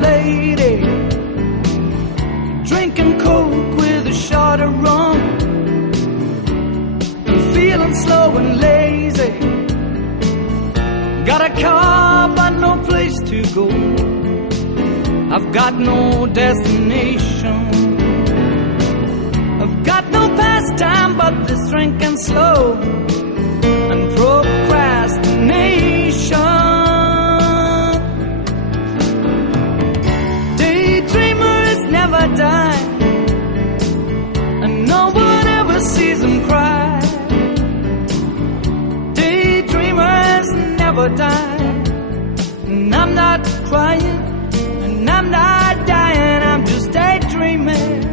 lady, drinking Coke with a shot of rum. I'm feeling slow and lazy. Got a car but no place to go. I've got no destination. I've got no pastime but this drinking slow and procrastination. Daydreamers never die, and no one ever sees them cry. Daydreamers never die, and I'm not crying, and I'm not dying, I'm just daydreaming.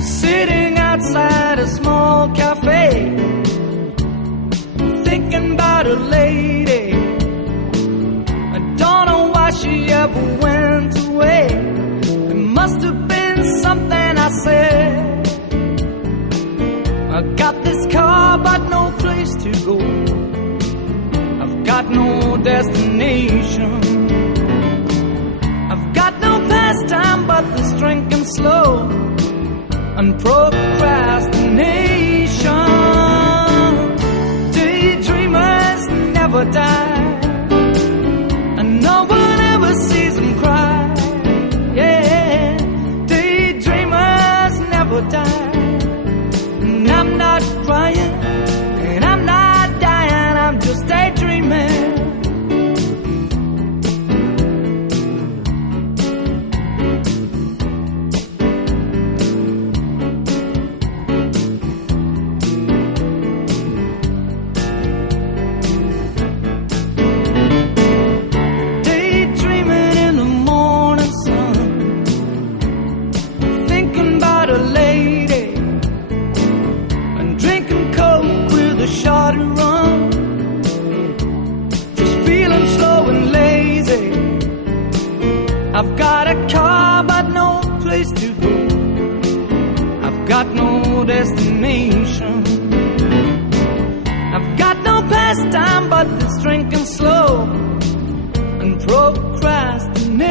Sitting outside a small cafe, thinking about a lady. I don't know why she ever went away. It must have been something I said. I got this car but no place to go. I've got no destination. I've got no pastime but this drinking slow and procrastination. Daydreamers never die, and no one ever sees them cry. Yeah, daydreamers never die, and I'm not crying, and I'm not dying, I'm just daydreaming. I've got a car but no place to go. I've got no destination. I've got no pastime but this drinking slow and procrastination.